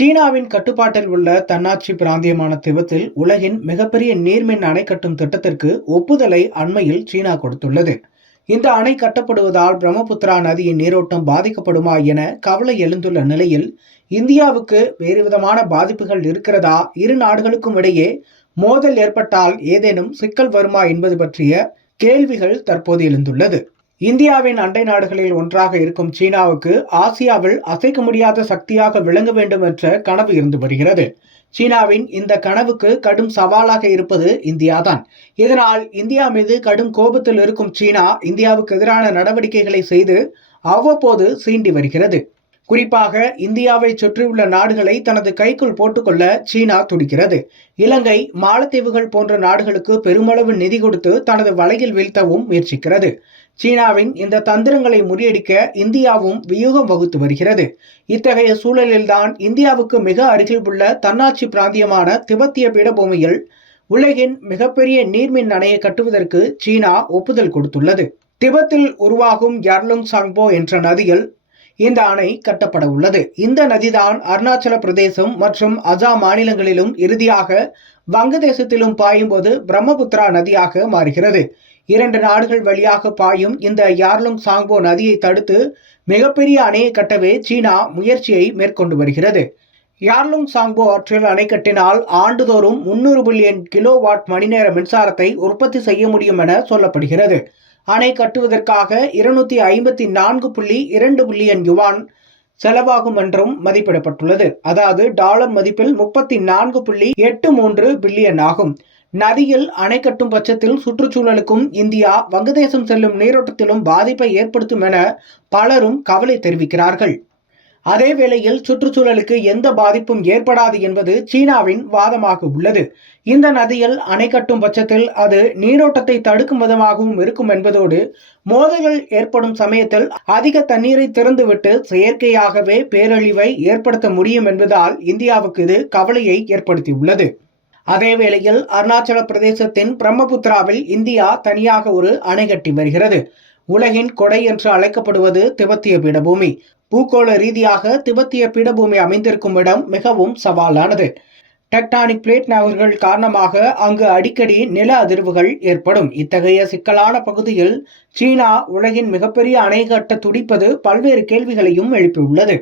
சீனாவின் கட்டுப்பாட்டில் உள்ள தன்னாட்சி பிராந்தியமான திபெத்தில் உலகின் மிகப்பெரிய நீர்மின் அணை கட்டும் திட்டத்திற்கு ஒப்புதலை அண்மையில் சீனா கொடுத்துள்ளது. இந்த அணை கட்டப்படுவதால் பிரம்மபுத்திரா நதியின் நீரோட்டம் பாதிக்கப்படுமா என கவலை எழுந்துள்ள நிலையில் இந்தியாவுக்கு வேறுவிதமான பாதிப்புகள் இருக்கிறதா இரு நாடுகளுக்கும் இடையே மோதல் ஏற்பட்டால் ஏதேனும் சிக்கல் வருமா என்பது பற்றிய கேள்விகள் தற்போது எழுந்துள்ளது. இந்தியாவின் அண்டை நாடுகளில் ஒன்றாக இருக்கும் சீனாவுக்கு ஆசியாவில் அசைக்க முடியாத சக்தியாக விளங்க வேண்டும் என்ற கனவு இருந்து வருகிறது. சீனாவின் இந்த கனவுக்கு கடும் சவாலாக இருப்பது இந்தியாதான். இதனால் இந்தியா மீது கடும் கோபத்தில் இருக்கும் சீனா இந்தியாவுக்கு எதிரான நடவடிக்கைகளை செய்து அவ்வப்போது சீண்டி வருகிறது. குறிப்பாக இந்தியாவை சுற்றியுள்ள நாடுகளை தனது கைக்குள் போட்டுக்கொள்ள சீனா துடிக்கிறது. இலங்கை மாலத்தீவுகள் போன்ற நாடுகளுக்கு பெருமளவு நிதி கொடுத்து தனது வலையில் வீழ்த்தவும் முயற்சிக்கிறது. சீனாவின் இந்த தந்திரங்களை முறியடிக்க இந்தியாவும் வியூகம் வகுத்து வருகிறது. இத்தகைய சூழலில்தான் இந்தியாவுக்கு மிக அருகில் உள்ள தன்னாட்சி பிராந்தியமான திபெத்திய பீடபூமியில் உலகின் மிகப்பெரிய நீர்மின் அணையை கட்டுவதற்கு சீனா ஒப்புதல் கொடுத்துள்ளது. திபெத்தில் உருவாகும் யர்லுங் சாங்போ என்ற நதியில் இந்த அணை கட்டப்பட உள்ளது. இந்த நதிதான் அருணாச்சல பிரதேசம் மற்றும் அசாம் மாநிலங்களிலும் இறுதியாக வங்கதேசத்திலும் பாயும்போது பிரம்மபுத்திரா நதியாக மாறுகிறது. இரண்டு நாடுகள் வழியாக பாயும் இந்த யார்லுங் சாங்போ நதியை தடுத்து மிகப்பெரிய அணையை கட்டவே சீனா முயற்சியை மேற்கொண்டு வருகிறது. யார்லுங் சாங்போ ஆற்றில் அணை கட்டினால் ஆண்டுதோறும் முன்னூறு பில்லியன் கிலோ வாட் மணி நேர மின்சாரத்தை உற்பத்தி செய்ய முடியும் என சொல்லப்படுகிறது. அணை கட்டுவதற்காக இருநூத்தி ஐம்பத்தி நான்கு புள்ளி இரண்டு பில்லியன் யுவான் செலவாகும் என்றும் மதிப்பிடப்பட்டுள்ளது. அதாவது டாலர் மதிப்பில் முப்பத்தி நான்கு புள்ளி எட்டு மூன்று பில்லியன் ஆகும். நதியில் அணை கட்டும் பட்சத்தில் சுற்றுச்சூழலுக்கும் இந்தியா வங்கதேசம் செல்லும் நீரோட்டத்திலும் பாதிப்பை ஏற்படுத்தும் என பலரும் கவலை தெரிவிக்கிறார்கள். அதே வேளையில் சுற்றுச்சூழலுக்கு எந்த பாதிப்பும் ஏற்படாது என்பது சீனாவின் வாதமாக உள்ளது. இந்த நதியில் அணை கட்டும் பட்சத்தில் அது நீரோட்டத்தை தடுக்கும் விதமாகவும் இருக்கும் என்பதோடு மோதல்கள் ஏற்படும் சமயத்தில் அதிக தண்ணீரை திறந்துவிட்டு செயற்கையாகவே பேரழிவை ஏற்படுத்த முடியும் என்பதால் இந்தியாவுக்கு இது கவலையை ஏற்படுத்தியுள்ளது. அதே வேளையில் அருணாச்சல பிரதேசத்தின் பிரம்மபுத்திராவில் இந்தியா தனியாக ஒரு அணை கட்டி வருகிறது. உலகின் கொடை என்று அழைக்கப்படுவது திபெத்திய பீடபூமி. பூகோள ரீதியாக திபெத்திய பீடபூமி அமைந்திருக்கும் இடம் மிகவும் சவாலானது. டெக்டானிக் பிளேட் நகர்கள் காரணமாக அங்கு அடிக்கடி நில அதிர்வுகள் ஏற்படும். இத்தகைய சிக்கலான பகுதியில் சீனா உலகின் மிகப்பெரிய அணை கட்ட துடிப்பது பல்வேறு கேள்விகளையும் எழுப்பியுள்ளது.